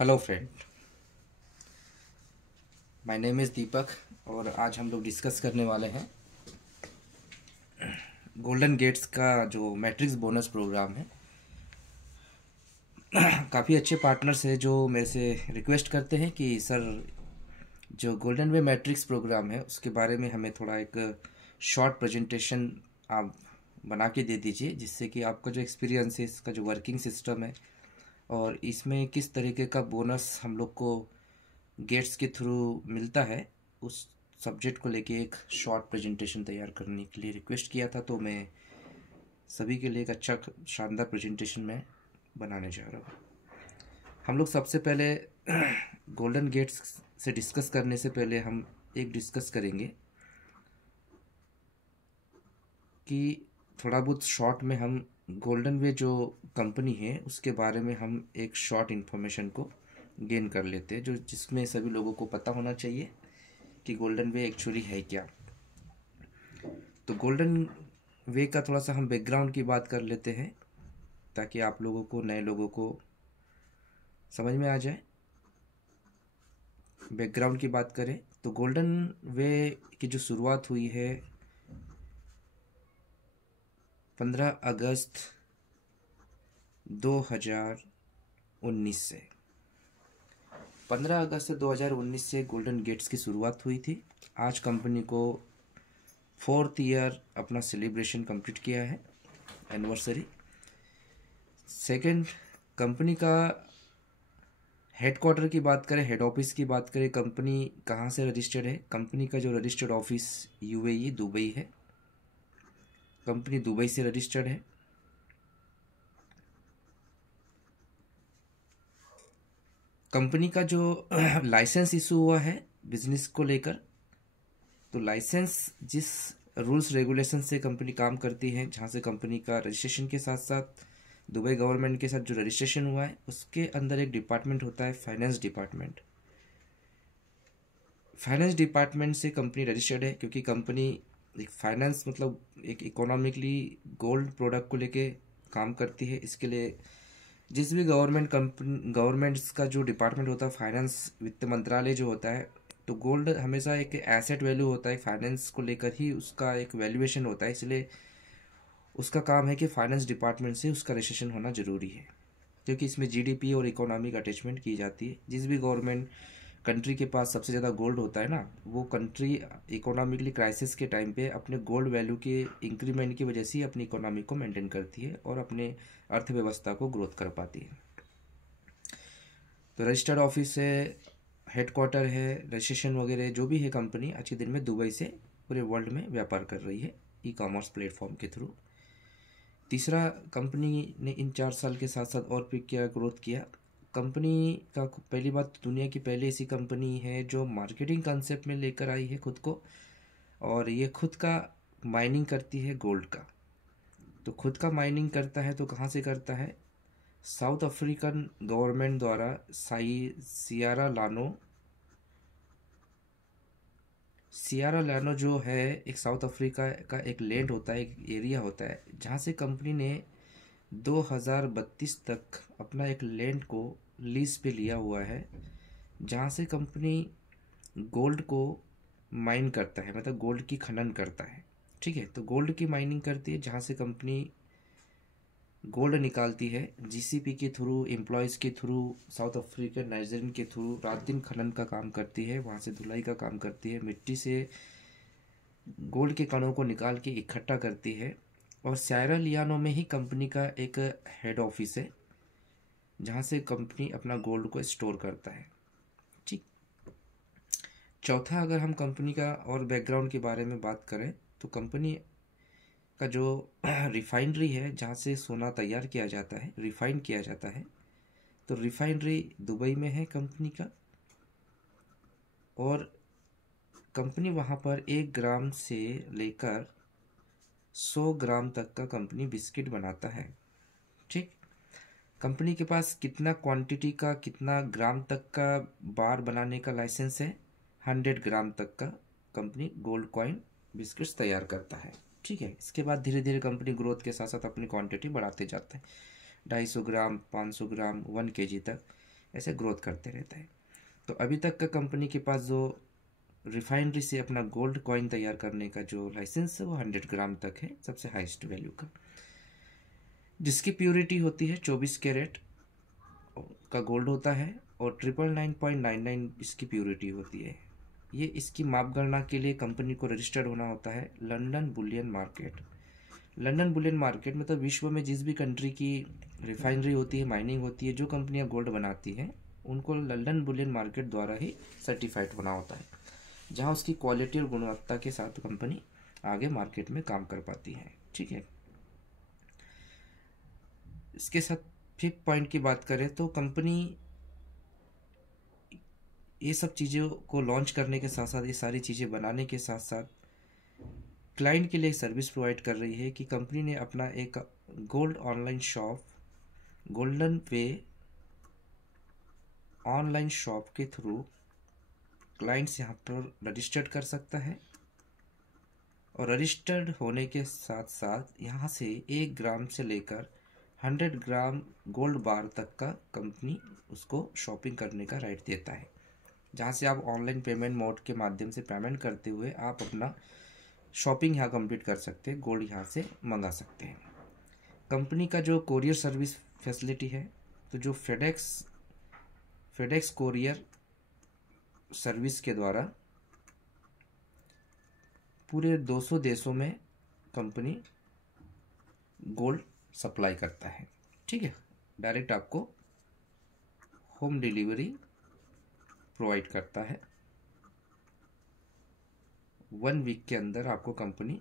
Hello friend, my name is Deepak और आज हम लोग डिस्कस करने वाले हैं गोल्डन गेट्स का जो मैट्रिक्स बोनस प्रोग्राम है। काफ़ी अच्छे पार्टनर्स हैं जो मेरे से रिक्वेस्ट करते हैं कि सर जो गोल्डन वे मैट्रिक्स प्रोग्राम है उसके बारे में हमें थोड़ा एक शॉर्ट प्रेजेंटेशन आप बना के दे दीजिए, जिससे कि आपका जो एक्सपीरियंस है, इसका जो वर्किंग सिस्टम है और इसमें किस तरीके का बोनस हम लोग को गेट्स के थ्रू मिलता है, उस सब्जेक्ट को लेके एक शॉर्ट प्रेजेंटेशन तैयार करने के लिए रिक्वेस्ट किया था। तो मैं सभी के लिए एक अच्छा शानदार प्रेजेंटेशन मैं बनाने जा रहा हूँ। हम लोग सबसे पहले गोल्डन गेट्स से डिस्कस करने से पहले हम एक डिस्कस करेंगे कि थोड़ा बहुत शॉर्ट में हम गोल्डन वे जो कंपनी है उसके बारे में हम एक शॉर्ट इन्फॉर्मेशन को गेन कर लेते हैं, जो जिसमें सभी लोगों को पता होना चाहिए कि गोल्डन वे एक्चुअली है क्या। तो गोल्डन वे का थोड़ा सा हम बैकग्राउंड की बात कर लेते हैं ताकि आप लोगों को, नए लोगों को समझ में आ जाए। बैकग्राउंड की बात करें तो गोल्डन वे की जो शुरुआत हुई है 15 अगस्त 2019 से। 15 अगस्त 2019 से गोल्डन गेट्स की शुरुआत हुई थी। आज कंपनी को 4th ईयर अपना सेलिब्रेशन कंप्लीट किया है, एनिवर्सरी। सेकंड, कंपनी का हेडक्वार्टर की बात करें, हेड ऑफिस की बात करें, कंपनी कहाँ से रजिस्टर्ड है। कंपनी का जो रजिस्टर्ड ऑफिस यूएई दुबई है, कंपनी दुबई से रजिस्टर्ड है। कंपनी का जो लाइसेंस इशू हुआ है बिजनेस को लेकर, तो लाइसेंस जिस रूल्स रेगुलेशन से कंपनी काम करती है, जहाँ से कंपनी का रजिस्ट्रेशन के साथ साथ दुबई गवर्नमेंट के साथ जो रजिस्ट्रेशन हुआ है, उसके अंदर एक डिपार्टमेंट होता है फाइनेंस डिपार्टमेंट। फाइनेंस डिपार्टमेंट से कंपनी रजिस्टर्ड है क्योंकि कंपनी एक फाइनेंस मतलब एक इकोनॉमिकली गोल्ड प्रोडक्ट को लेके काम करती है। इसके लिए जिस भी गवर्नमेंट्स का जो डिपार्टमेंट होता है, फाइनेंस वित्त मंत्रालय जो होता है, तो गोल्ड हमेशा एक एसेट वैल्यू होता है, फाइनेंस को लेकर ही उसका एक वैल्यूएशन होता है। इसलिए उसका काम है कि फाइनेंस डिपार्टमेंट से उसका रजिस्ट्रेशन होना ज़रूरी है, क्योंकि इसमें जीडीपी और इकोनॉमिक अटैचमेंट की जाती है। जिस भी गवर्नमेंट कंट्री के पास सबसे ज़्यादा गोल्ड होता है ना, वो कंट्री इकोनॉमिकली क्राइसिस के टाइम पे अपने गोल्ड वैल्यू के इंक्रीमेंट की वजह से ही अपनी इकोनॉमी को मेंटेन करती है और अपने अर्थव्यवस्था को ग्रोथ कर पाती है। तो रजिस्टर्ड ऑफिस है, हेडक्वार्टर है, रजिस्ट्रेशन वगैरह जो भी है, कंपनी आज के दिन में दुबई से पूरे वर्ल्ड में व्यापार कर रही है ई कॉमर्स प्लेटफॉर्म के थ्रू। तीसरा, कंपनी ने इन 4 साल के साथ साथ और भी क्या ग्रोथ किया। कंपनी का पहली बात, दुनिया की पहली ऐसी कंपनी है जो मार्केटिंग कंसेप्ट में लेकर आई है खुद को, और ये खुद का माइनिंग करती है गोल्ड का। तो खुद का माइनिंग करता है तो कहाँ से करता है? साउथ अफ्रीकन गवर्नमेंट द्वारा सियारा लानो जो है एक साउथ अफ्रीका का एक लैंड होता है, एक एरिया होता है, जहाँ से कंपनी ने 2032 तक अपना एक लैंड को लीज पे लिया हुआ है, जहाँ से कंपनी गोल्ड को माइन करता है, मतलब गोल्ड की खनन करता है। ठीक है, तो गोल्ड की माइनिंग करती है, जहाँ से कंपनी गोल्ड निकालती है जीसीपी के थ्रू, एम्प्लॉयज़ के थ्रू, साउथ अफ्रीकन नाइजीरियन के थ्रू रात दिन खनन का काम करती है, वहाँ से धुलाई का काम करती है, मिट्टी से गोल्ड के कणों को निकाल के इकट्ठा करती है। और सिएरा लियोन में ही कंपनी का एक हेड ऑफिस है, जहाँ से कंपनी अपना गोल्ड को स्टोर करता है। ठीक। चौथा, अगर हम कंपनी का और बैकग्राउंड के बारे में बात करें तो कंपनी का जो रिफाइनरी है, जहाँ से सोना तैयार किया जाता है, रिफाइन किया जाता है, तो रिफाइनरी दुबई में है कंपनी का। और कंपनी वहाँ पर 1 ग्राम से लेकर 100 ग्राम तक का कंपनी बिस्किट बनाता है। ठीक। कंपनी के पास कितना क्वांटिटी का, कितना ग्राम तक का बार बनाने का लाइसेंस है? 100 ग्राम तक का कंपनी गोल्ड कॉइन बिस्किट्स तैयार करता है। ठीक है, इसके बाद धीरे धीरे कंपनी ग्रोथ के साथ साथ अपनी क्वांटिटी बढ़ाते जाते हैं, 250 ग्राम, 500 ग्राम, 1 kg तक। ऐसे ग्रोथ करते रहता है। तो अभी तक का कंपनी के पास जो रिफाइनरी से अपना गोल्ड कॉइन तैयार करने का जो लाइसेंस है वो 100 ग्राम तक है, सबसे हाईएस्ट वैल्यू का, जिसकी प्योरिटी होती है 24 कैरेट का गोल्ड होता है और 999.99 इसकी प्योरिटी होती है। ये इसकी माप गणना के लिए कंपनी को रजिस्टर्ड होना होता है London Boolean market. London Boolean market मतलब विश्व में जिस भी कंट्री की रिफाइनरी होती है, माइनिंग होती है, जो कंपनियां गोल्ड बनाती हैं, उनको लंदन बुलियन मार्केट द्वारा ही सर्टिफाइड होना होता है, जहां उसकी क्वालिटी और गुणवत्ता के साथ कंपनी आगे मार्केट में काम कर पाती है। ठीक है, इसके साथ फिफ्थ पॉइंट की बात करें तो कंपनी ये सब चीज़ों को लॉन्च करने के साथ साथ, ये सारी चीज़ें बनाने के साथ साथ क्लाइंट के लिए सर्विस प्रोवाइड कर रही है कि कंपनी ने अपना एक गोल्ड ऑनलाइन शॉप, गोल्डन वे ऑनलाइन शॉप के थ्रू क्लाइंट्स यहाँ पर रजिस्टर्ड कर सकता है और रजिस्टर्ड होने के साथ साथ यहाँ से 1 ग्राम से लेकर 100 ग्राम गोल्ड बार तक का कंपनी उसको शॉपिंग करने का राइट देता है, जहाँ से आप ऑनलाइन पेमेंट मोड के माध्यम से पेमेंट करते हुए आप अपना शॉपिंग यहाँ कंप्लीट कर सकते हैं, गोल्ड यहाँ से मंगा सकते हैं। कंपनी का जो कोरियर सर्विस फैसिलिटी है, तो जो फेडेक्स कोरियर सर्विस के द्वारा पूरे 200 देशों में कंपनी गोल्ड सप्लाई करता है। ठीक है, डायरेक्ट आपको होम डिलीवरी प्रोवाइड करता है। 1 वीक के अंदर आपको company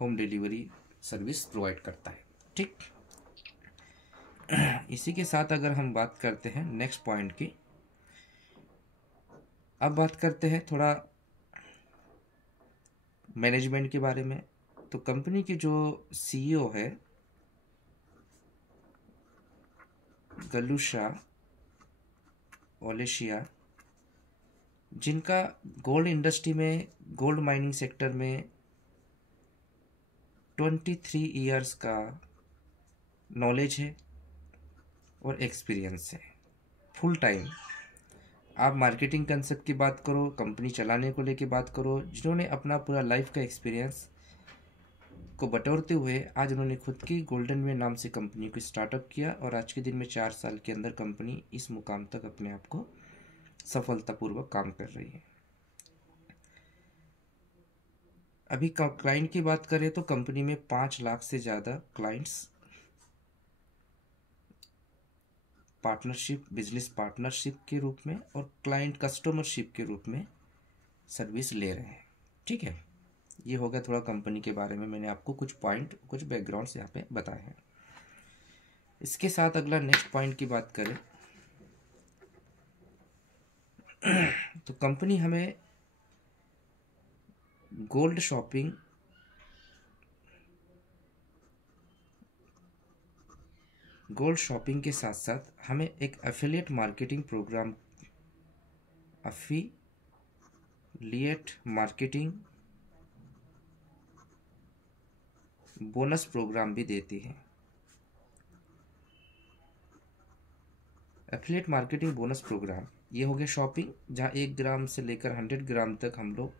home delivery service provide करता है। ठीक, इसी के साथ अगर हम बात करते हैं नेक्स्ट पॉइंट की, अब बात करते हैं थोड़ा मैनेजमेंट के बारे में। तो कंपनी की जो सीईओ है गलुशा ओलेशिया, जिनका गोल्ड इंडस्ट्री में, गोल्ड माइनिंग सेक्टर में 23 इयर्स का नॉलेज है और एक्सपीरियंस है फुल टाइम। आप मार्केटिंग कंसेप्ट की बात करो, कंपनी चलाने को लेके बात करो, जिन्होंने अपना पूरा लाइफ का एक्सपीरियंस को बटोरते हुए आज उन्होंने खुद की गोल्डन वे नाम से कंपनी को स्टार्टअप किया और आज के दिन में 4 साल के अंदर कंपनी इस मुकाम तक अपने आप को सफलतापूर्वक काम कर रही है। अभी क्लाइंट की बात करें तो कंपनी में 5 लाख से ज़्यादा क्लाइंट्स पार्टनरशिप, बिजनेस पार्टनरशिप के रूप में और क्लाइंट कस्टमरशिप के रूप में सर्विस ले रहे हैं। ठीक है, ये हो गया थोड़ा कंपनी के बारे में, मैंने आपको कुछ पॉइंट, कुछ बैकग्राउंड्स यहाँ पे बताए हैं। इसके साथ अगला नेक्स्ट पॉइंट की बात करें तो कंपनी हमें गोल्ड शॉपिंग, गोल्ड शॉपिंग के साथ साथ हमें एक affiliate marketing program, affiliate marketing bonus program भी देती है। एफिलिएट मार्केटिंग बोनस प्रोग्राम ये हो गया शॉपिंग, जहाँ 1 ग्राम से लेकर 100 ग्राम तक हम लोग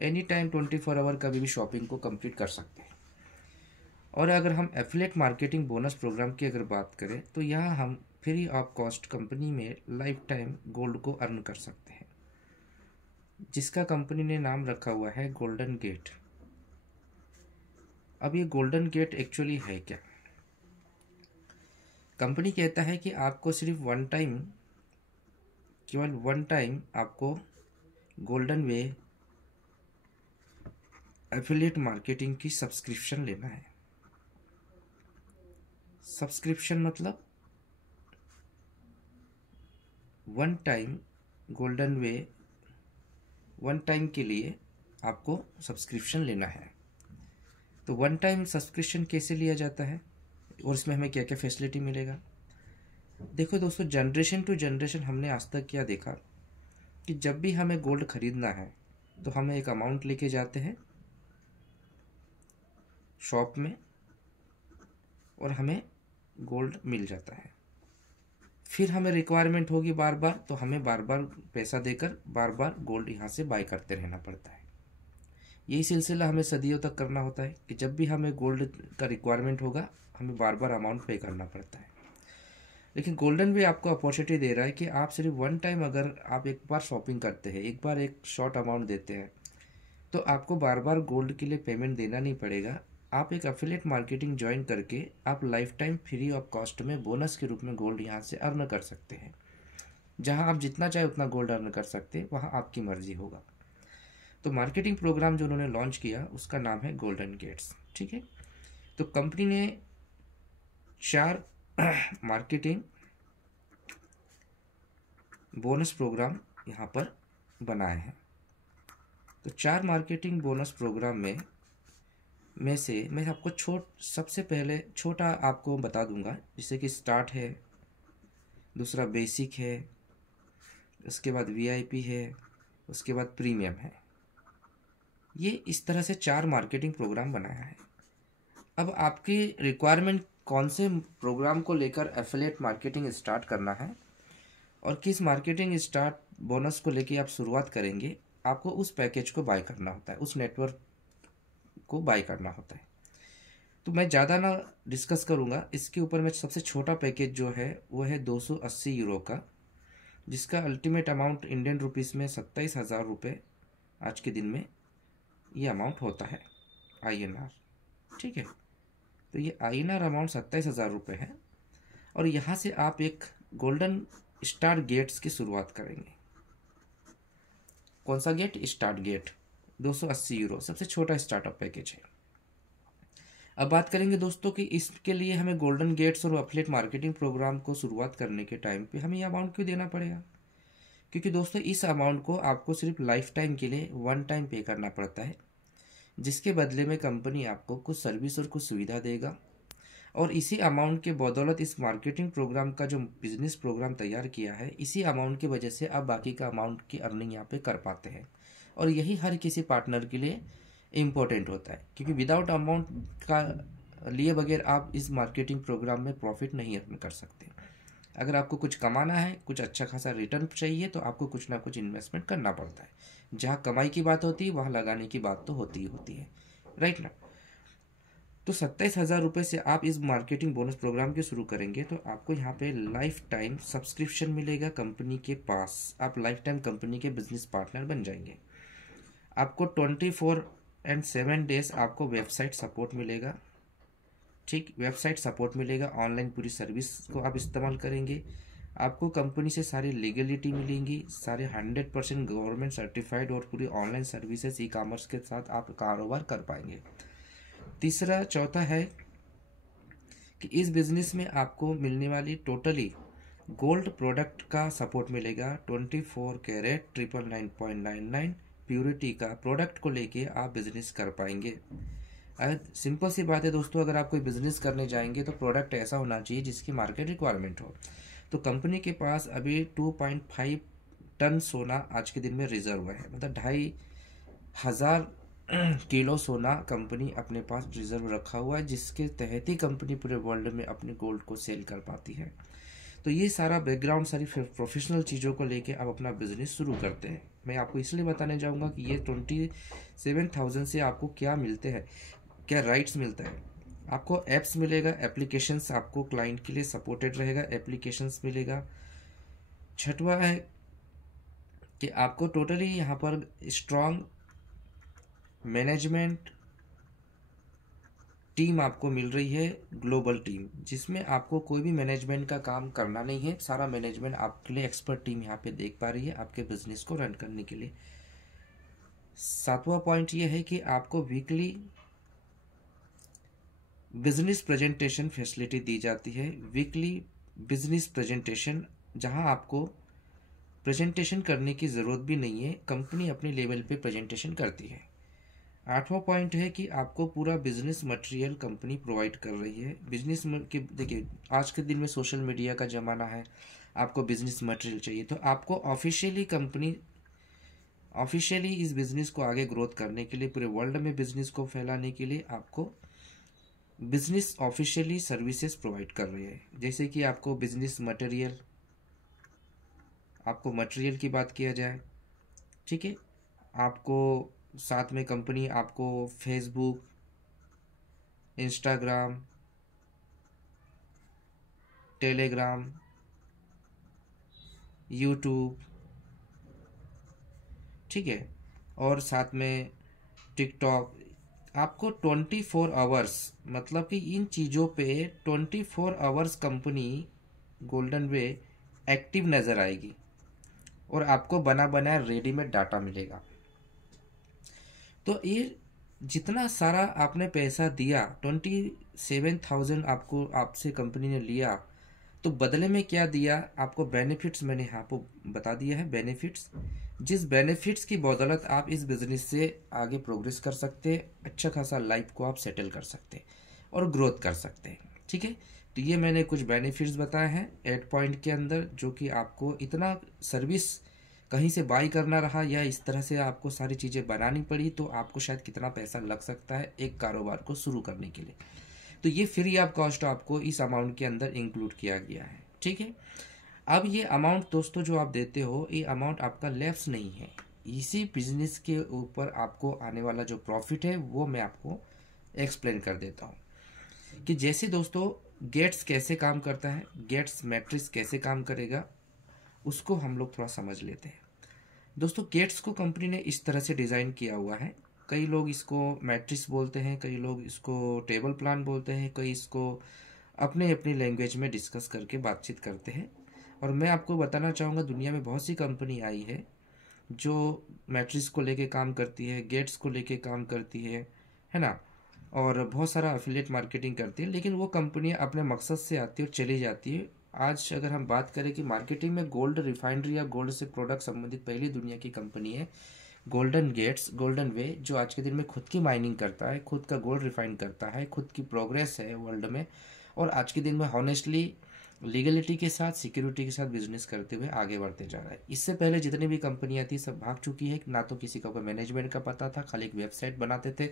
एनी टाइम 24 आवर कभी भी शॉपिंग को कंप्लीट कर सकते हैं। और अगर हम एफिलिएट मार्केटिंग बोनस प्रोग्राम की अगर बात करें तो यहाँ हम फ्री ऑफ कॉस्ट कंपनी में लाइफ टाइम गोल्ड को अर्न कर सकते हैं, जिसका कंपनी ने नाम रखा हुआ है गोल्डन गेट। अब ये गोल्डन गेट एक्चुअली है क्या? कंपनी कहता है कि आपको सिर्फ केवल वन टाइम आपको गोल्डन वे एफिलिएट मार्केटिंग की सब्सक्रिप्शन लेना है। सब्सक्रिप्शन मतलब वन टाइम गोल्डन वे, वन टाइम के लिए आपको सब्सक्रिप्शन लेना है। तो वन टाइम सब्सक्रिप्शन कैसे लिया जाता है और इसमें हमें क्या क्या फैसिलिटी मिलेगा? देखो दोस्तों, जनरेशन टू जनरेशन हमने आज तक क्या देखा कि जब भी हमें गोल्ड खरीदना है तो हमें एक अमाउंट लेके जाते हैं शॉप में और हमें गोल्ड मिल जाता है। फिर हमें रिक्वायरमेंट होगी बार बार, तो हमें बार बार पैसा देकर बार बार गोल्ड यहाँ से बाय करते रहना पड़ता है। यही सिलसिला हमें सदियों तक करना होता है कि जब भी हमें गोल्ड का रिक्वायरमेंट होगा हमें बार बार अमाउंट पे करना पड़ता है। लेकिन गोल्डन भी आपको अपॉर्चुनिटी दे रहा है कि आप सिर्फ वन टाइम अगर आप एक बार शॉपिंग करते हैं, एक बार एक शॉर्ट अमाउंट देते हैं, तो आपको बार बार गोल्ड के लिए पेमेंट देना नहीं पड़ेगा। आप एक एफिलिएट मार्केटिंग ज्वाइन करके आप life time free of cost में बोनस के रूप में गोल्ड यहाँ से अर्न कर सकते हैं। जहाँ आप जितना चाहे उतना गोल्ड अर्न कर सकते हैं, वहाँ आपकी मर्जी होगा। तो मार्केटिंग प्रोग्राम जो उन्होंने लॉन्च किया उसका नाम है गोल्डन गेट्स। ठीक है, तो कंपनी ने 4 मार्केटिंग बोनस प्रोग्राम यहाँ पर बनाए हैं। तो 4 मार्केटिंग बोनस प्रोग्राम में से मैं आपको सबसे पहले छोटा आपको बता दूंगा, जैसे कि स्टार्ट है, दूसरा बेसिक है, उसके बाद वीआईपी है, उसके बाद प्रीमियम है। ये इस तरह से 4 मार्केटिंग प्रोग्राम बनाया है। अब आपकी रिक्वायरमेंट कौन से प्रोग्राम को लेकर एफिलिएट मार्केटिंग स्टार्ट करना है और किस मार्केटिंग स्टार्ट बोनस को लेकर आप शुरुआत करेंगे, आपको उस पैकेज को बाय करना होता है, उस नेटवर्क को बाय करना होता है। तो मैं ज़्यादा ना डिस्कस करूँगा इसके ऊपर। मैं सबसे छोटा पैकेज जो है वो है 280 यूरो का, जिसका अल्टीमेट अमाउंट इंडियन रुपीस में 27,000 रुपये आज के दिन में ये अमाउंट होता है INR। ठीक है, तो ये INR अमाउंट 27,000 रुपये है और यहाँ से आप एक गोल्डन स्टार गेट्स की शुरुआत करेंगे। कौन सा गेट? स्टार्ट गेट, 280 यूरो सबसे छोटा स्टार्टअप पैकेज है। अब बात करेंगे दोस्तों कि इसके लिए हमें गोल्डन गेट्स और एफिलिएट मार्केटिंग प्रोग्राम को शुरुआत करने के टाइम पे हमें ये अमाउंट क्यों देना पड़ेगा? क्योंकि दोस्तों इस अमाउंट को आपको सिर्फ लाइफ टाइम के लिए वन टाइम पे करना पड़ता है, जिसके बदले में कंपनी आपको कुछ सर्विस और कुछ सुविधा देगा। और इसी अमाउंट के बदौलत इस मार्केटिंग प्रोग्राम का जो बिजनेस प्रोग्राम तैयार किया है, इसी अमाउंट की वजह से आप बाकी का अमाउंट की अर्निंग यहाँ पे कर पाते हैं। और यही हर किसी पार्टनर के लिए इम्पोर्टेंट होता है, क्योंकि विदाउट अमाउंट का लिए बगैर आप इस मार्केटिंग प्रोग्राम में प्रॉफिट नहीं अर्न कर सकते। अगर आपको कुछ कमाना है, कुछ अच्छा खासा रिटर्न चाहिए, तो आपको कुछ ना कुछ इन्वेस्टमेंट करना पड़ता है। जहाँ कमाई की बात होती है वहाँ लगाने की बात तो होती ही होती है, राइट ना। तो 27,000 रुपये से आप इस मार्केटिंग बोनस प्रोग्राम के शुरू करेंगे तो आपको यहाँ पे लाइफ टाइम सब्सक्रिप्शन मिलेगा कंपनी के पास। आप लाइफ टाइम कंपनी के बिजनेस पार्टनर बन जाएंगे। आपको 24/7 डेज आपको वेबसाइट सपोर्ट मिलेगा। ठीक, वेबसाइट सपोर्ट मिलेगा, ऑनलाइन पूरी सर्विस को आप इस्तेमाल करेंगे। आपको कंपनी से सारी लीगलिटी मिलेंगी, सारे 100% गवर्नमेंट सर्टिफाइड और पूरी ऑनलाइन सर्विसेज ई-कॉमर्स के साथ आप कारोबार कर पाएंगे। चौथा है कि इस बिजनेस में आपको मिलने वाली टोटली गोल्ड प्रोडक्ट का सपोर्ट मिलेगा। 24 कैरेट 999.99 प्योरिटी का प्रोडक्ट को लेके आप बिजनेस कर पाएंगे। सिंपल सी बात है दोस्तों, अगर आप कोई बिजनेस करने जाएंगे तो प्रोडक्ट ऐसा होना चाहिए जिसकी मार्केट रिक्वायरमेंट हो। तो कंपनी के पास अभी 2.5 टन सोना आज के दिन में रिजर्व है, मतलब 2,500 किलो सोना कंपनी अपने पास रिजर्व रखा हुआ है, जिसके तहत ही कंपनी पूरे वर्ल्ड में अपने गोल्ड को सेल कर पाती है। तो ये सारा बैकग्राउंड, सारी प्रोफेशनल चीज़ों को लेके आप अपना बिजनेस शुरू करते हैं। मैं आपको इसलिए बताने जाऊंगा कि ये 27,000 से आपको क्या मिलते हैं, क्या राइट्स मिलता है। आपको ऐप्स मिलेगा, एप्लीकेशंस आपको क्लाइंट के लिए सपोर्टेड रहेगा, एप्लीकेशंस मिलेगा। छठवा है कि आपको टोटली यहाँ पर स्ट्रॉन्ग मैनेजमेंट टीम आपको मिल रही है, ग्लोबल टीम, जिसमें आपको कोई भी मैनेजमेंट का काम करना नहीं है। सारा मैनेजमेंट आपके लिए एक्सपर्ट टीम यहाँ पे देख पा रही है आपके बिजनेस को रन करने के लिए। 7वां पॉइंट ये है कि आपको वीकली बिजनेस प्रेजेंटेशन फैसिलिटी दी जाती है। वीकली बिजनेस प्रेजेंटेशन, जहां आपको प्रेजेंटेशन करने की ज़रूरत भी नहीं है, कंपनी अपने लेवल पे प्रेजेंटेशन करती है। 8वां पॉइंट है कि आपको पूरा बिजनेस मटेरियल कंपनी प्रोवाइड कर रही है। बिजनेस के देखिए, आज के दिन में सोशल मीडिया का ज़माना है, आपको बिजनेस मटेरियल चाहिए, तो आपको ऑफिशियली इस बिज़नेस को आगे ग्रोथ करने के लिए, पूरे वर्ल्ड में बिज़नेस को फैलाने के लिए आपको बिजनेस ऑफिशियली सर्विसेज प्रोवाइड कर रही है। जैसे कि आपको बिजनेस मटेरियल, आपको मटेरियल की बात किया जाए, ठीक है, आपको साथ में कंपनी आपको फेसबुक, इंस्टाग्राम, टेलीग्राम, यूट्यूब, ठीक है, और साथ में टिकटॉक, आपको 24 आवर्स, मतलब कि इन चीज़ों पे 24 आवर्स कंपनी गोल्डन वे एक्टिव नज़र आएगी और आपको बना बनाया रेडीमेड डाटा मिलेगा। तो ये जितना सारा आपने पैसा दिया, 27,000 आपको आपसे कंपनी ने लिया, तो बदले में क्या दिया आपको? बेनिफिट्स मैंने यहाँ पर बता दिया है, बेनिफिट्स, जिस बेनिफिट्स की बदौलत आप इस बिज़नेस से आगे प्रोग्रेस कर सकते हैं, अच्छा खासा लाइफ को आप सेटल कर सकते हैं और ग्रोथ कर सकते हैं, ठीक है। तो ये मैंने कुछ बेनिफिट्स बताए हैं 8 पॉइंट के अंदर, जो कि आपको इतना सर्विस कहीं से बाई करना रहा या इस तरह से आपको सारी चीज़ें बनानी पड़ी, तो आपको शायद कितना पैसा लग सकता है एक कारोबार को शुरू करने के लिए। तो ये फ्री ऑफ कॉस्ट आपको इस अमाउंट के अंदर इंक्लूड किया गया है, ठीक है। अब ये अमाउंट दोस्तों जो आप देते हो, ये अमाउंट आपका लैप्स नहीं है, इसी बिजनेस के ऊपर आपको आने वाला जो प्रॉफिट है वो मैं आपको एक्सप्लेन कर देता हूँ कि जैसे दोस्तों गेट्स कैसे काम करता है, गेट्स मैट्रिक्स कैसे काम करेगा, उसको हम लोग थोड़ा समझ लेते हैं। दोस्तों गेट्स को कंपनी ने इस तरह से डिज़ाइन किया हुआ है, कई लोग इसको मैट्रिक्स बोलते हैं, कई लोग इसको टेबल प्लान बोलते हैं, कई इसको अपने अपनी लैंग्वेज में डिस्कस करके बातचीत करते हैं। और मैं आपको बताना चाहूँगा दुनिया में बहुत सी कंपनी आई है जो मैट्रिक्स को लेके काम करती है, गेट्स को लेके काम करती है ना, और बहुत सारा एफिलिएट मार्केटिंग करती है, लेकिन वो कंपनियां अपने मकसद से आती है और चली जाती है। आज अगर हम बात करें कि मार्केटिंग में गोल्ड रिफाइनरी या गोल्ड से प्रोडक्ट संबंधित पहली दुनिया की कंपनी है गोल्डन गेट्स, गोल्डन वे, जो आज के दिन में खुद की माइनिंग करता है, खुद का गोल्ड रिफाइन करता है, खुद की प्रोग्रेस है वर्ल्ड में, और आज के दिन में हॉनेस्टली लीगलिटी के साथ, सिक्योरिटी के साथ बिजनेस करते हुए आगे बढ़ते जा रहा है। इससे पहले जितनी भी कंपनियां थी सब भाग चुकी है, ना तो किसी को मैनेजमेंट का पता था, खाली एक वेबसाइट बनाते थे।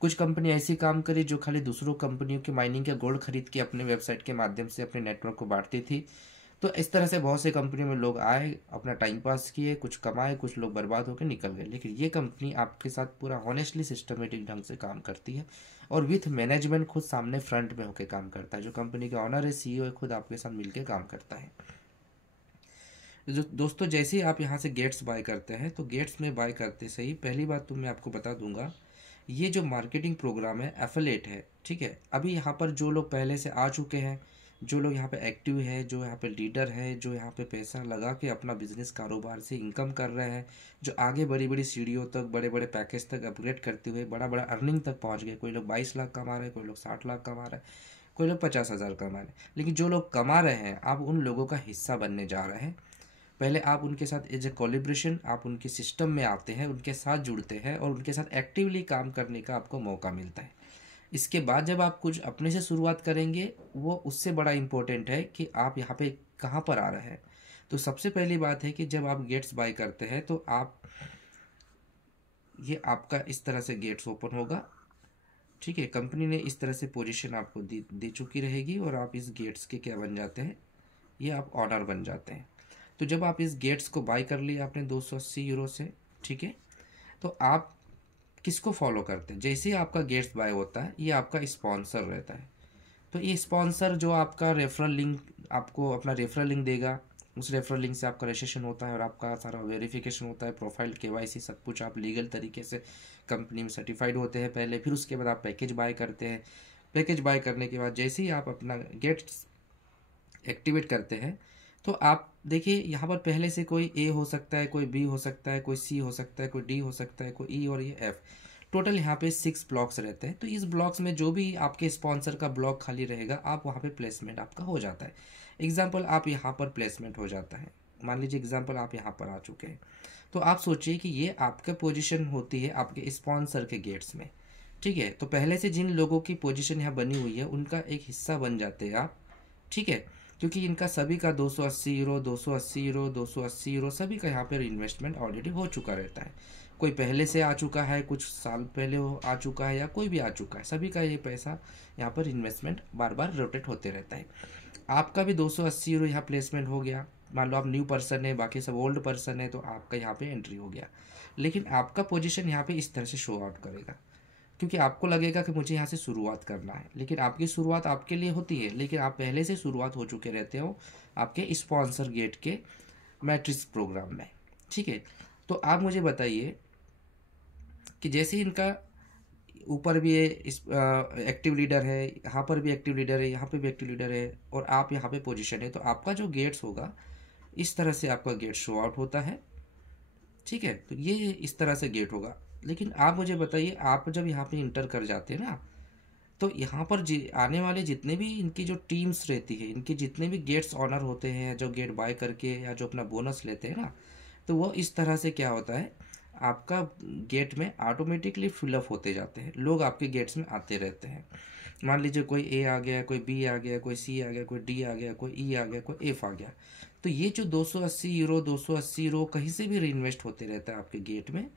कुछ कंपनी ऐसी काम करी जो खाली दूसरों कंपनियों की माइनिंग का गोल्ड खरीद के अपने वेबसाइट के माध्यम से अपने नेटवर्क को बांटती थी। तो इस तरह से बहुत से कंपनियों में लोग आए, अपना टाइम पास किए, कुछ कमाए, कुछ लोग बर्बाद होकर निकल गए। लेकिन ये कंपनी आपके साथ पूरा ऑनेस्टली सिस्टमेटिक ढंग से काम करती है और विथ मैनेजमेंट खुद सामने फ्रंट में होकर काम करता है। जो कंपनी का ऑनर है, सीईओ है, खुद आपके साथ मिलकर काम करता है। जो दोस्तों जैसे ही आप यहाँ से गेट्स बाय करते हैं, तो गेट्स में बाय करते सही पहली बात तो मैं आपको बता दूंगा, ये जो मार्केटिंग प्रोग्राम है एफिलिएट है, ठीक है। अभी यहाँ पर जो लोग पहले से आ चुके हैं, जो लोग यहाँ पे एक्टिव है, जो यहाँ पे लीडर है, जो यहाँ पे पैसा लगा के अपना बिजनेस कारोबार से इनकम कर रहे हैं, जो आगे बड़ी बड़ी सीढ़ियों तक, बड़े बड़े पैकेज तक अपग्रेड करते हुए बड़ा बड़ा अर्निंग तक पहुँच गए। कोई लोग 22 लाख कमा रहे हैं, कोई लोग 60 लाख कमा रहे हैं, कोई लोग 50,000 कमा रहे हैं। लेकिन जो लोग कमा रहे हैं, आप उन लोगों का हिस्सा बनने जा रहे हैं। पहले आप उनके साथ एज ए कोलिब्रेशन, आप उनके सिस्टम में आते हैं, उनके साथ जुड़ते हैं और उनके साथ एक्टिवली काम करने का आपको मौका मिलता है। इसके बाद जब आप कुछ अपने से शुरुआत करेंगे, वो उससे बड़ा इम्पोर्टेंट है कि आप यहाँ पे कहाँ पर आ रहे हैं। तो सबसे पहली बात है कि जब आप गेट्स बाय करते हैं तो आप ये आपका इस तरह से गेट्स ओपन होगा, ठीक है। कंपनी ने इस तरह से पोजीशन आपको दे चुकी रहेगी और आप इस गेट्स के क्या बन जाते हैं, ये आप ऑनर बन जाते हैं। तो जब आप इस गेट्स को बाय कर लिया आपने 280 यूरो से, ठीक है, तो आप किसको फॉलो करते हैं? जैसे ही आपका गेट्स बाय होता है, ये आपका स्पॉन्सर रहता है। तो ये स्पॉन्सर जो आपका रेफरल लिंक, आपको अपना रेफरल लिंक देगा, उस रेफरल लिंक से आपका रजिस्ट्रेशन होता है और आपका सारा वेरिफिकेशन होता है, प्रोफाइल, केवाईसी, सब कुछ आप लीगल तरीके से कंपनी में सर्टिफाइड होते हैं पहले। फिर उसके बाद आप पैकेज बाय करते हैं। पैकेज बाय करने के बाद जैसे ही आप अपना गेट्स एक्टिवेट करते हैं, तो आप देखिए यहाँ पर पहले से कोई ए हो सकता है, कोई बी हो सकता है, कोई सी हो सकता है, कोई डी हो सकता है, कोई ई और ये एफ। टोटल यहाँ पे 6 ब्लॉक्स रहते हैं। तो इस ब्लॉक्स में जो भी आपके स्पॉन्सर का ब्लॉक खाली रहेगा, आप वहाँ पे प्लेसमेंट आपका हो जाता है। एग्जाम्पल आप यहाँ पर प्लेसमेंट हो जाता है, मान लीजिए एग्जाम्पल आप यहाँ पर आ चुके हैं, तो आप सोचिए कि ये आपका पोजिशन होती है आपके स्पॉन्सर के गेट्स में, ठीक है। तो पहले से जिन लोगों की पोजिशन यहाँ बनी हुई है उनका एक हिस्सा बन जाते हैं आप, ठीक है, क्योंकि इनका सभी का 280 यूरो 280 यूरो 280 यूरो सभी का यहाँ पर इन्वेस्टमेंट ऑलरेडी हो चुका रहता है। कोई पहले से आ चुका है, कुछ साल पहले आ चुका है, या कोई भी आ चुका है, सभी का ये पैसा यहाँ पर इन्वेस्टमेंट बार बार रोटेट होते रहता है। आपका भी 280 यूरो यहाँ प्लेसमेंट हो गया, मान लो आप न्यू पर्सन है, बाकी सब ओल्ड पर्सन है, तो आपका यहाँ पे एंट्री हो गया। लेकिन आपका पोजीशन यहाँ पे इस तरह से शो आउट करेगा, क्योंकि आपको लगेगा कि मुझे यहाँ से शुरुआत करना है, लेकिन आपकी शुरुआत आपके लिए होती है, लेकिन आप पहले से शुरुआत हो चुके रहते हो आपके स्पॉन्सर गेट के मैट्रिक्स प्रोग्राम में। ठीक है, तो आप मुझे बताइए कि जैसे इनका ऊपर भी है, इस एक्टिव लीडर है, यहाँ पर भी एक्टिव लीडर है, यहाँ पे भी एक्टिव लीडर है, और आप यहाँ पे पोजीशन है, तो आपका जो गेट्स होगा इस तरह से आपका गेट शो आउट होता है। ठीक है, तो ये इस तरह से गेट होगा। लेकिन आप मुझे बताइए, आप जब यहाँ पे इंटर कर जाते हैं ना, तो यहाँ पर आने वाले जितने भी इनकी जो टीम्स रहती है, इनके जितने भी गेट्स ऑनर होते हैं, जो गेट बाय करके या जो अपना बोनस लेते हैं ना, तो वो इस तरह से क्या होता है, आपका गेट में ऑटोमेटिकली फिलअप होते जाते हैं, लोग आपके गेट्स में आते रहते हैं। मान लीजिए कोई ए आ गया, कोई बी आ गया, कोई सी आ गया, कोई डी आ गया, कोई ई आ गया, कोई एफ आ गया, तो ये जो 280 यूरो 280 यूरो कहीं से भी रीइन्वेस्ट होते रहता है आपके गेट में,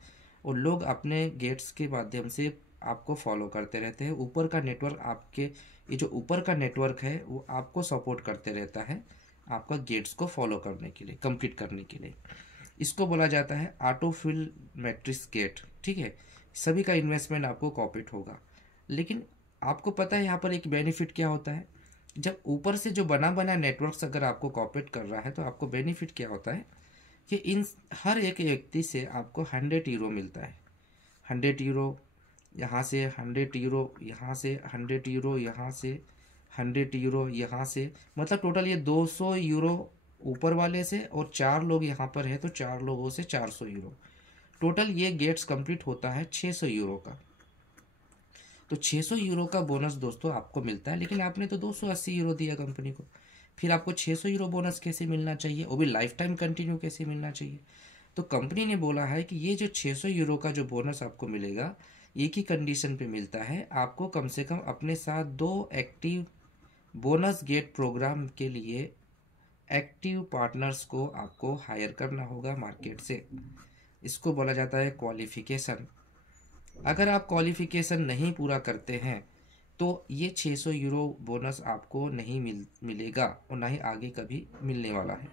और लोग अपने गेट्स के माध्यम से आपको फॉलो करते रहते हैं। ऊपर का नेटवर्क आपके, ये जो ऊपर का नेटवर्क है वो आपको सपोर्ट करते रहता है आपका गेट्स को फॉलो करने के लिए, कंप्लीट करने के लिए। इसको बोला जाता है ऑटो फिल मैट्रिक्स गेट। ठीक है, सभी का इन्वेस्टमेंट आपको कॉपरेट होगा। लेकिन आपको पता है यहाँ पर एक बेनिफिट क्या होता है, जब ऊपर से जो बना बना नेटवर्क्स अगर आपको कॉपरेट कर रहा है, तो आपको बेनिफिट क्या होता है कि इन हर एक व्यक्ति से आपको 100 यूरो मिलता है। 100 यूरो यहाँ से, 100 यूरो यहाँ से, 100 यूरो यहाँ से, 100 यूरो यहाँ से, मतलब टोटल ये 200 यूरो ऊपर वाले से, और 4 लोग यहाँ पर है तो 4 लोगों से 400 यूरो। टोटल ये गेट्स कंप्लीट होता है 600 यूरो का। तो 600 यूरो का बोनस दोस्तों आपको मिलता है, लेकिन आपने तो 280 यूरो दिया कंपनी को, फिर आपको 600 यूरो बोनस कैसे मिलना चाहिए, वो भी लाइफ टाइम कंटिन्यू कैसे मिलना चाहिए। तो कंपनी ने बोला है कि ये जो 600 यूरो का जो बोनस आपको मिलेगा, एक ही कंडीशन पे मिलता है, आपको कम से कम अपने साथ 2 एक्टिव बोनस गेट प्रोग्राम के लिए एक्टिव पार्टनर्स को आपको हायर करना होगा मार्केट से। इसको बोला जाता है क्वालिफिकेशन। अगर आप क्वालिफिकेशन नहीं पूरा करते हैं तो ये 600 यूरो बोनस आपको नहीं मिलेगा, और ना ही आगे कभी मिलने वाला है।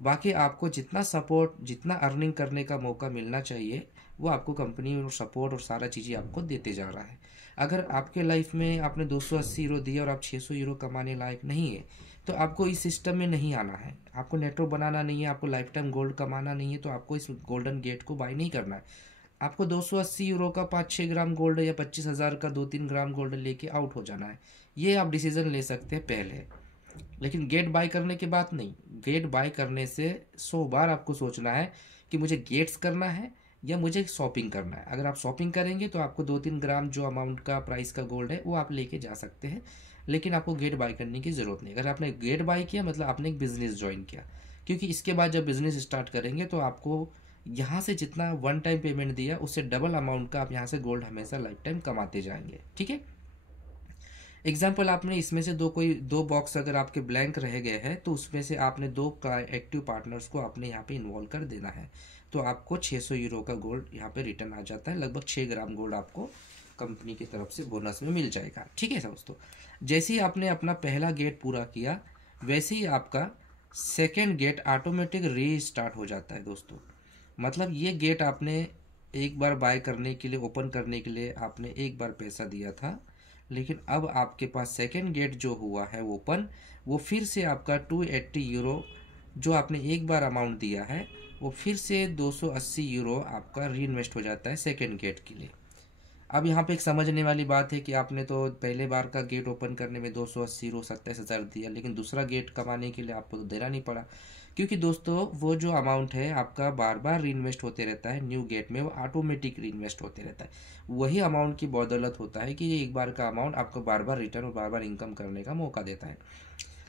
बाकी आपको जितना सपोर्ट, जितना अर्निंग करने का मौका मिलना चाहिए, वो आपको कंपनी और सपोर्ट और सारा चीज़ें आपको देते जा रहा है। अगर आपके लाइफ में आपने 280 यूरो दिया और आप 600 यूरो कमाने लायक नहीं है, तो आपको इस सिस्टम में नहीं आना है। आपको नेटवर्क बनाना नहीं है, आपको लाइफ टाइम गोल्ड कमाना नहीं है, तो आपको इस गोल्डन गेट को बाय नहीं करना है। आपको 280 यूरो का 5-6 ग्राम गोल्ड या 25,000 का 2-3 ग्राम गोल्ड लेके आउट हो जाना है। ये आप डिसीजन ले सकते हैं पहले, लेकिन गेट बाय करने के बाद नहीं। गेट बाय करने से 100 बार आपको सोचना है कि मुझे गेट्स करना है या मुझे शॉपिंग करना है। अगर आप शॉपिंग करेंगे तो आपको 2-3 ग्राम जो अमाउंट का प्राइस का गोल्ड है वो आप लेके जा सकते हैं, लेकिन आपको गेट बाय करने की ज़रूरत नहीं। अगर आपने गेट बाय किया मतलब आपने एक बिजनेस ज्वाइन किया, क्योंकि इसके बाद जब बिजनेस स्टार्ट करेंगे तो आपको यहाँ से जितना वन टाइम पेमेंट दिया उससे डबल अमाउंट का आप यहाँ से गोल्ड हमेशा लाइफ टाइम कमाते जाएंगे। ठीक है, एग्जाम्पल, आपने इसमें से दो बॉक्स अगर आपके ब्लैंक रह गए हैं, तो उसमें से आपने 2 एक्टिव पार्टनर्स को आपने यहाँ पे इन्वॉल्व कर देना है, तो आपको 600 यूरो का गोल्ड यहाँ पे रिटर्न आ जाता है। लगभग 6 ग्राम गोल्ड आपको कंपनी की तरफ से बोनस में मिल जाएगा। ठीक है दोस्तों, जैसे ही आपने अपना पहला गेट पूरा किया, वैसे ही आपका सेकेंड गेट ऑटोमेटिक रीस्टार्ट हो जाता है दोस्तों। मतलब ये गेट आपने एक बार बाय करने के लिए, ओपन करने के लिए आपने एक बार पैसा दिया था, लेकिन अब आपके पास सेकेंड गेट जो हुआ है ओपन, वो फिर से आपका 280 यूरो जो आपने एक बार अमाउंट दिया है, वो फिर से 280 यूरो आपका री इन्वेस्ट हो जाता है सेकेंड गेट के लिए। अब यहाँ पे एक समझने वाली बात है कि आपने तो पहले बार का गेट ओपन करने में 280 यूरो 27,000 दिया, लेकिन दूसरा गेट कमाने के लिए आपको तो देना नहीं पड़ा, क्योंकि दोस्तों वो जो अमाउंट है आपका बार बार री इन्वेस्ट होते रहता है न्यू गेट में, वो ऑटोमेटिक री इन्वेस्ट होते रहता है। वही अमाउंट की बदौलत होता है कि ये एक बार का अमाउंट आपको बार बार रिटर्न और बार बार इनकम करने का मौका देता है।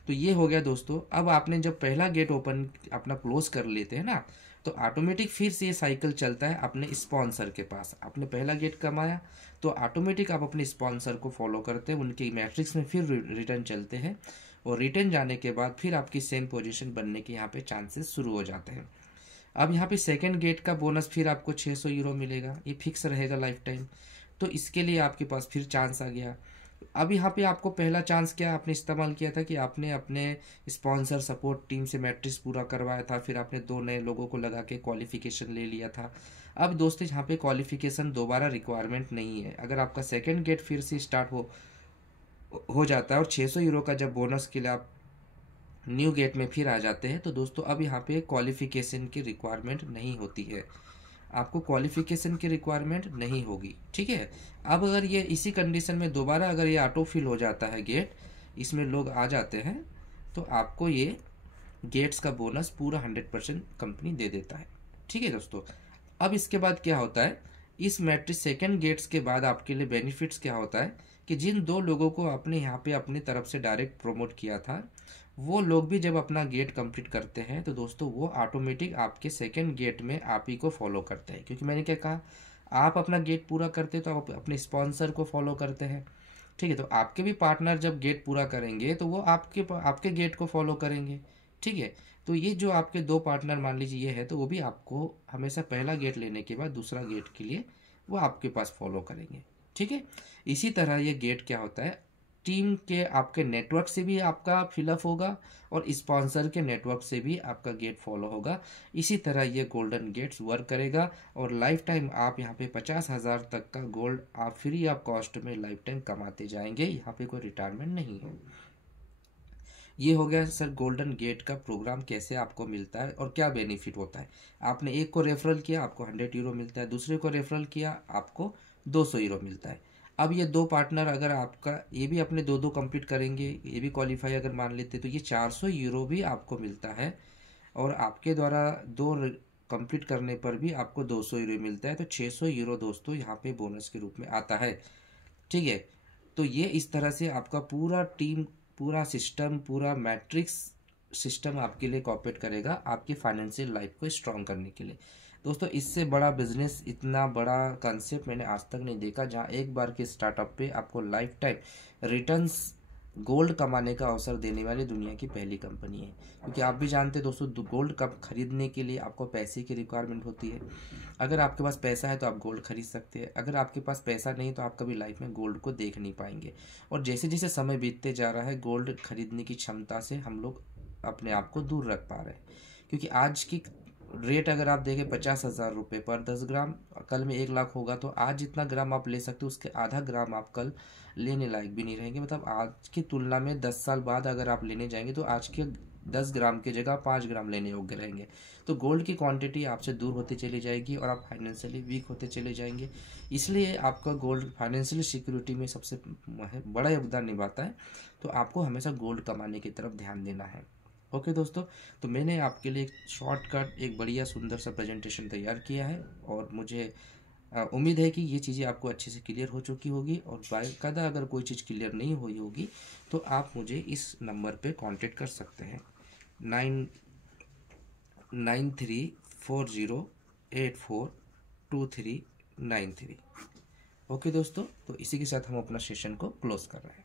तो ये हो गया दोस्तों। अब आपने जब पहला गेट ओपन अपना क्लोज कर लेते हैं ना, तो ऑटोमेटिक फिर से ये साइकिल चलता है अपने स्पॉन्सर के पास। आपने पहला गेट कमाया तो ऑटोमेटिक आप अपने स्पॉन्सर को फॉलो करते हैं, उनके मैट्रिक्स में फिर रिटर्न चलते हैं, और रिटर्न जाने के बाद फिर आपकी सेम पोजीशन बनने के यहाँ पे चांसेस शुरू हो जाते हैं। अब यहाँ पे सेकंड गेट का बोनस फिर आपको 600 यूरो मिलेगा, ये फिक्स रहेगा लाइफ टाइम। तो इसके लिए आपके पास फिर चांस आ गया। अब यहाँ पे आपको पहला चांस क्या आपने इस्तेमाल किया था कि आपने अपने स्पॉन्सर सपोर्ट टीम से मैट्रिक्स पूरा करवाया था, फिर आपने 2 नए लोगों को लगा के क्वालिफिकेशन ले लिया था। अब दोस्तों यहाँ पे क्वालिफिकेशन दोबारा रिक्वायरमेंट नहीं है। अगर आपका सेकंड गेट फिर से स्टार्ट हो जाता है और 600 यूरो का जब बोनस के लिए आप न्यू गेट में फिर आ जाते हैं, तो दोस्तों अब यहाँ पे क्वालिफिकेशन की रिक्वायरमेंट नहीं होती है, आपको क्वालिफिकेशन की रिक्वायरमेंट नहीं होगी। ठीक है, अब अगर ये इसी कंडीशन में दोबारा अगर ये ऑटो फिल हो जाता है गेट, इसमें लोग आ जाते हैं, तो आपको ये गेट्स का बोनस पूरा 100% कंपनी दे देता है। ठीक है दोस्तों, अब इसके बाद क्या होता है, इस मैट्रिक्स सेकेंड गेट्स के बाद आपके लिए बेनिफिट्स क्या होता है कि जिन 2 लोगों को आपने यहाँ पे अपनी तरफ से डायरेक्ट प्रमोट किया था, वो लोग भी जब अपना गेट कंप्लीट करते हैं, तो दोस्तों वो ऑटोमेटिक आपके सेकंड गेट में आप ही को फॉलो करते हैं। क्योंकि मैंने क्या कहा, आप अपना गेट पूरा करते हैं तो आप अपने स्पॉन्सर को फॉलो करते हैं। ठीक है, तो आपके भी पार्टनर जब गेट पूरा करेंगे तो वो आपके गेट को फॉलो करेंगे। ठीक है, तो ये जो आपके 2 पार्टनर मान लीजिए ये है, तो वो भी आपको हमेशा पहला गेट लेने के बाद दूसरा गेट के लिए वो आपके पास फॉलो करेंगे। ठीक है, इसी तरह ये गेट क्या होता है, टीम के आपके नेटवर्क से भी आपका फिलअप होगा और स्पॉन्सर के नेटवर्क से भी आपका गेट फॉलो होगा। इसी तरह ये गोल्डन गेट्स वर्क करेगा और लाइफ टाइम आप यहाँ पे 50,000 तक का गोल्ड आप फ्री ऑफ कॉस्ट में लाइफ टाइम कमाते जाएंगे। यहाँ पे कोई रिटायरमेंट नहीं है। ये हो गया सर गोल्डन गेट का प्रोग्राम कैसे आपको मिलता है और क्या बेनिफिट होता है। आपने एक को रेफरल किया आपको 100 यूरो मिलता है, दूसरे को रेफरल किया आपको 200 यूरो मिलता है। अब ये 2 पार्टनर अगर आपका ये भी अपने 2-2 कंप्लीट करेंगे, ये भी क्वालिफाई अगर मान लेते, तो ये 400 यूरो भी आपको मिलता है और आपके द्वारा 2 कंप्लीट करने पर भी आपको 200 यूरो मिलता है। तो 600 यूरो दोस्तों यहाँ पे बोनस के रूप में आता है। ठीक है, तो ये इस तरह से आपका पूरा टीम, पूरा सिस्टम, पूरा मैट्रिक्स सिस्टम आपके लिए कोऑपरेट करेगा आपकी फाइनेंशियल लाइफ को स्ट्रॉन्ग करने के लिए। दोस्तों इससे बड़ा बिजनेस, इतना बड़ा कंसेप्ट मैंने आज तक नहीं देखा, जहां एक बार के स्टार्टअप पे आपको लाइफ टाइम रिटर्न्स गोल्ड कमाने का अवसर देने वाली दुनिया की पहली कंपनी है। क्योंकि आप भी जानते हैं दोस्तों, गोल्ड कब खरीदने के लिए आपको पैसे की रिक्वायरमेंट होती है। अगर आपके पास पैसा है तो आप गोल्ड खरीद सकते हैं, अगर आपके पास पैसा नहीं तो आप कभी लाइफ में गोल्ड को देख नहीं पाएंगे। और जैसे जैसे समय बीतते जा रहा है, गोल्ड खरीदने की क्षमता से हम लोग अपने आप को दूर रख पा रहे हैं। क्योंकि आज की रेट अगर आप देखें 50,000 रुपये पर 10 ग्राम, कल में 1 लाख होगा, तो आज जितना ग्राम आप ले सकते हो उसके आधा ग्राम आप कल लेने लायक भी नहीं रहेंगे। मतलब आज की तुलना में 10 साल बाद अगर आप लेने जाएंगे तो आज के 10 ग्राम की जगह 5 ग्राम लेने योग्य रहेंगे। तो गोल्ड की क्वांटिटी आपसे दूर होती चली जाएगी और आप फाइनेंशियली वीक होते चले जाएंगे। इसलिए आपका गोल्ड फाइनेंशियल सिक्योरिटी में सबसे बड़ा योगदान निभाता है। तो आपको हमेशा गोल्ड कमाने की तरफ ध्यान देना है। ओके दोस्तों, तो मैंने आपके लिए एक शॉर्टकट, एक बढ़िया सुंदर सा प्रेजेंटेशन तैयार किया है और मुझे उम्मीद है कि ये चीज़ें आपको अच्छे से क्लियर हो चुकी होगी। और बाकायदा अगर कोई चीज़ क्लियर नहीं हुई होगी तो आप मुझे इस नंबर पे कांटेक्ट कर सकते हैं 99340842 393। ओके दोस्तों, तो इसी के साथ हम अपना सेशन को क्लोज कर रहे हैं।